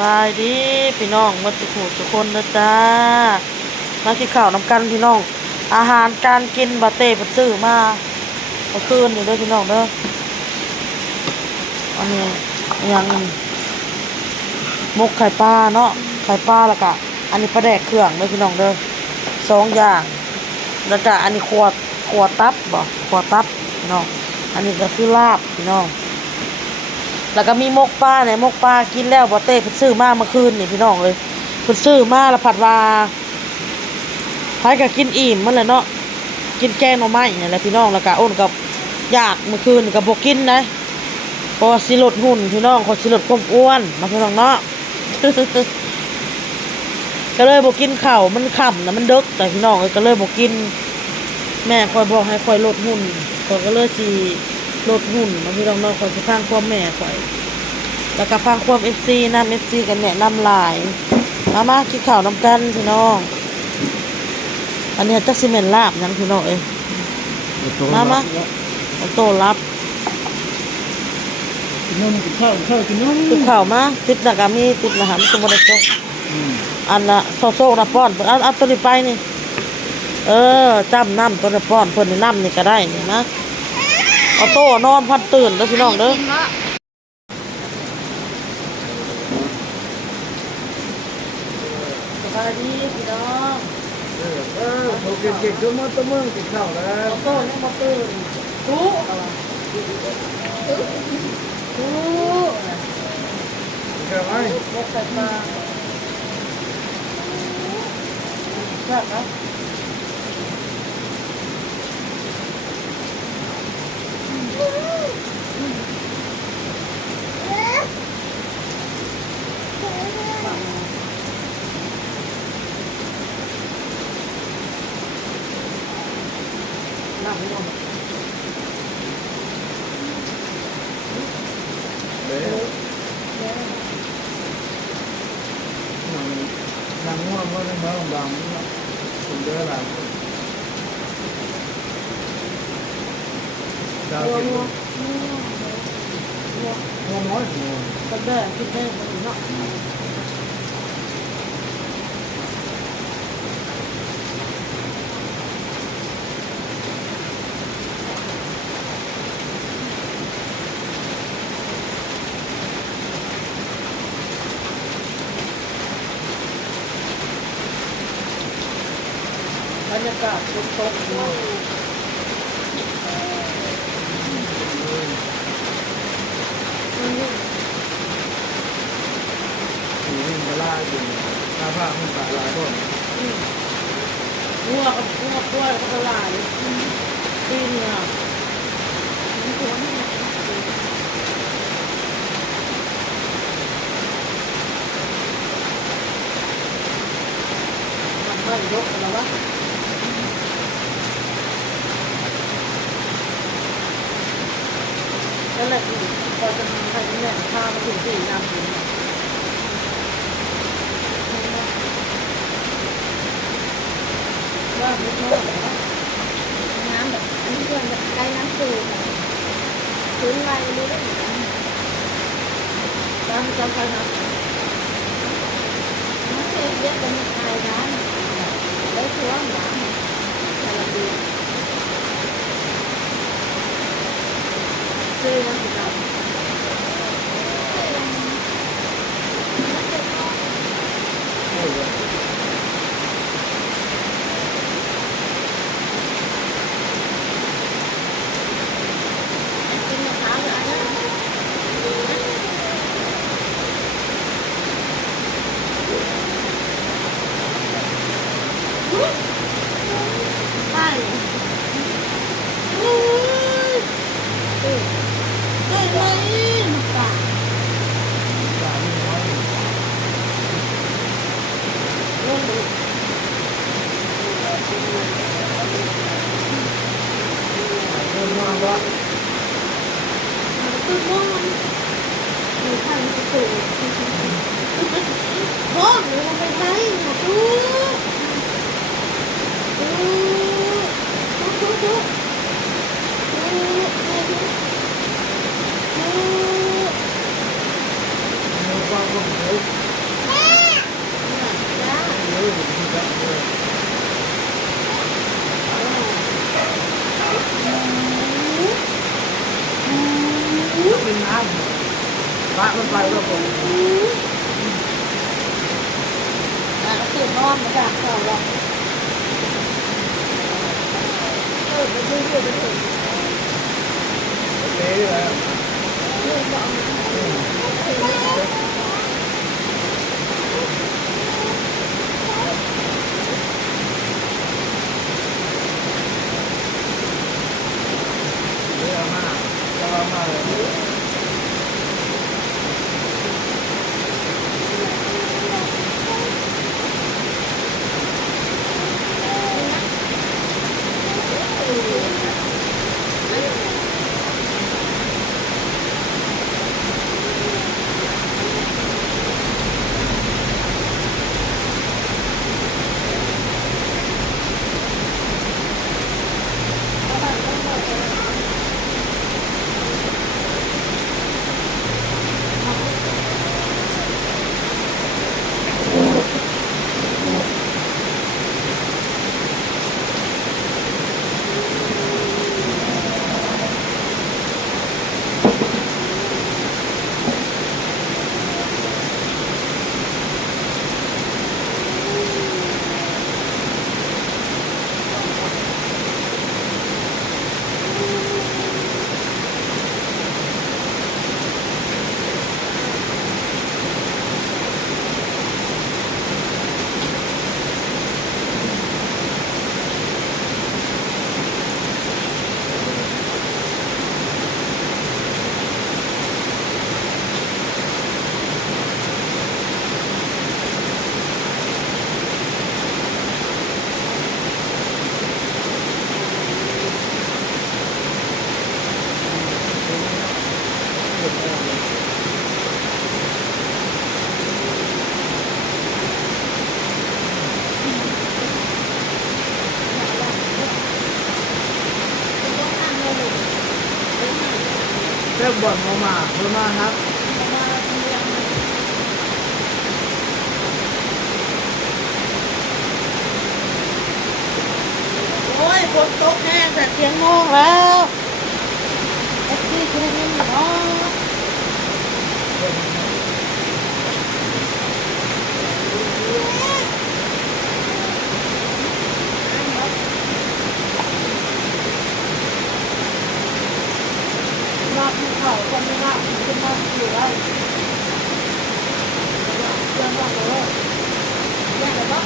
บายดีพี่น้องมาสุขทุกคนนะจ้ามากินข้าวนำกันพี่น้องอาหารการกินบะเต้ไปซื้อมาเมื่อคืนอยู่เด้อพี่น้องเด้ออันนี้ยังมกไข่ปลาเนาะไข่ปลาแล้วก็อันนี้ปลาแดกเครื่องเด้อพี่น้องเด้อ2 อย่างแล้วก็อันนี้ขวดตับบ่ขวดตับพี่น้องอันนี้ก็คือลาบพี่น้องแล้วก็มีมกปลาเนี่ยมกปลากินแล้วบะเต้ไปซื้อมาเมื่อคืนนี่พี่น้องเลยไปซื้อมาแล้วผัดว่าใครก็กินอิ่มมันเลยเนาะกินแกงหน่อไม้เนี่ยแหละพี่น้องแล้วก็อ้นกับอยากเมื่อคืนกับบกินนะพอสิลดหุ่นพี่น้องขอสิลดความอ้วนมาพี่น้องเนาะ ก็เลยบกินข้าวมันค่ำนะมันดึกแต่พี่น้องก็เลยบกินแม่คอยบอกให้คอยลดหุ่นคอยก็เลยสิลดหุ่นมาพี่น้องเนาะคอยสิพังความแม่คอยแล้วก็พังความFCนำ FC กันแนะนำหลายมากินข้าวนำกันพี่น้องอันนี้จักซีเมนลาบยังพี่น้องมาเอาโตรับกินนมกินข้าวกินนมติดข้าวมาติดนะก็มีติดนะฮะมันก็บ่ได้โตอันละโซ่นะป้อนเอาตัวนี้ไปนี่จ้ำน้ำตัวนี้ป้อนเพิ่นนี่น้ำนี่ก็ได้นี่นะเอาโตนอนพัดตื่นเด้อพี่น้องเด้อสบายดีพี่น้องเขาเก่งๆตัวมือกินข้าวแล้วเอาโตนี่มาตื่นตู้ตู้ แค่ไหนมกใส่ปลาใช่ครับน้ำไม่ลงนางง่วงว่าน้ำดำคุณเด้อหลานดาวกินง่วงน้อยง่วงก็ได้คิดได้หมดเนาะบรรยากาศฝนตกเนาะสีนิ่งกระลาจริงถ้าผ้ามันสาลายก่อนงัวกล้วยก็ละลายตีนเนี่ยมันไม่ยกแล้ววะนั่นแหละพอจะให้แม่พามาถึงที่น้ำถึงว่าไม่ชอบน้ำแบบอันนี้เพื่อนแบบใกล้น้ำสูงพื้นไรรู้ได้ไหมร้านเจ้าใครนะน้ำเชื่อมเยอะเป็นไทยร้านได้ทั่วหมาแต่ละเดือนซื้อยังสิครับกินมะพร้าวอะไรนะไปได้ไหมป่าสามีน้อยเรื่องดูเริ่มมาว่า ตุ้มม่อนมีข้าวมีสูงพ่อหนูไปไหนหนูตู้ตู้มีความรู้สึก ไปแล้วผม ก็ตื่นนอนมาจากเขาหรอกไปดูไปดู โอเคแล้ว เรื่องบอกเรื่องมากจะมาเลย เริ่มบ่นมาเพิ่มมาครับโอ้ยฝนตกแห้งแต่เสียงงงแล้วแท็กซี่จะได้ยินเนาะรอบที่เขาคนไม่รับขึ้นมาอยู่แล้วเรื่องว่าเลยแย่เลยปะ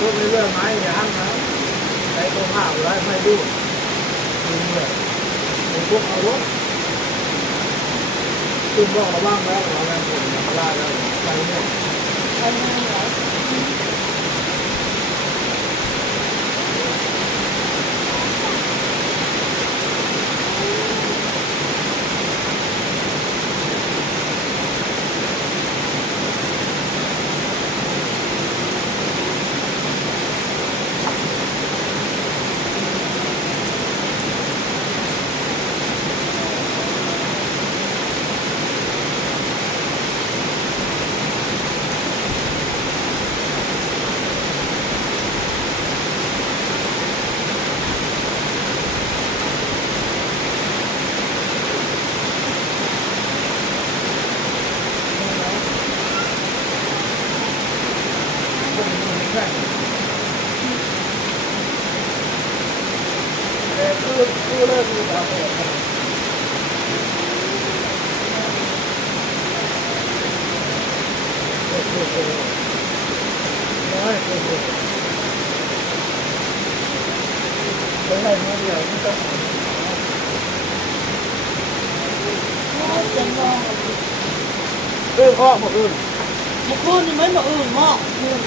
พูดเรื่องไม้ยางนะใช้ตัวข้าวไว้ไม่ดูดูเลยผมพวกเอารถขึ้นบอกเราบ้างแล้วเราแล้วผมลาแล้วไปเนี่ย ไปไม่ไหว คือเริ่มมีความเปลี่ยนแปลงน้อยเป็นไรไม่เดียวไม่ต้อง เสียงงง ข้อหมดอื่น เมื่อคืนนี่ไม่มาอื่นหม้อคืน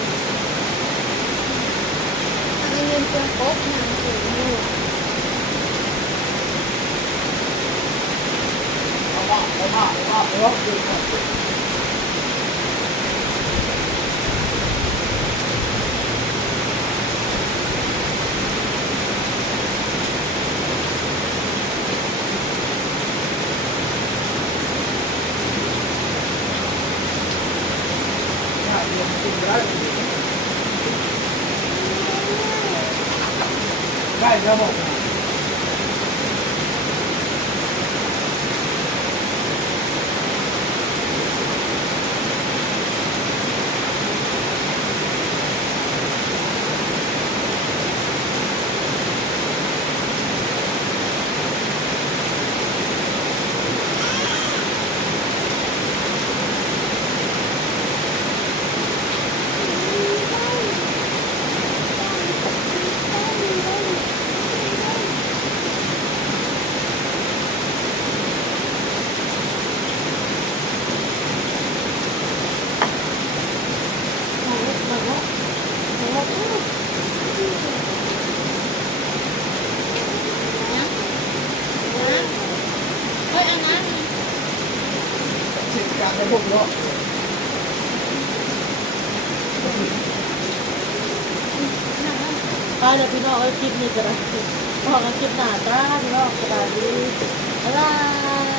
อันนี้เรื่องโป๊กหนังสืออยู่ เอาว่าคือ ได้ระบบ เฮ้ยอันนั้น สิ่งการในพวกเนาะ ไปเดี๋ยวพี่น้องคลิปนี้ก็ได้พอกันคลิปหน้าจ้าพี่น้องสบายดีบ๊ายบาย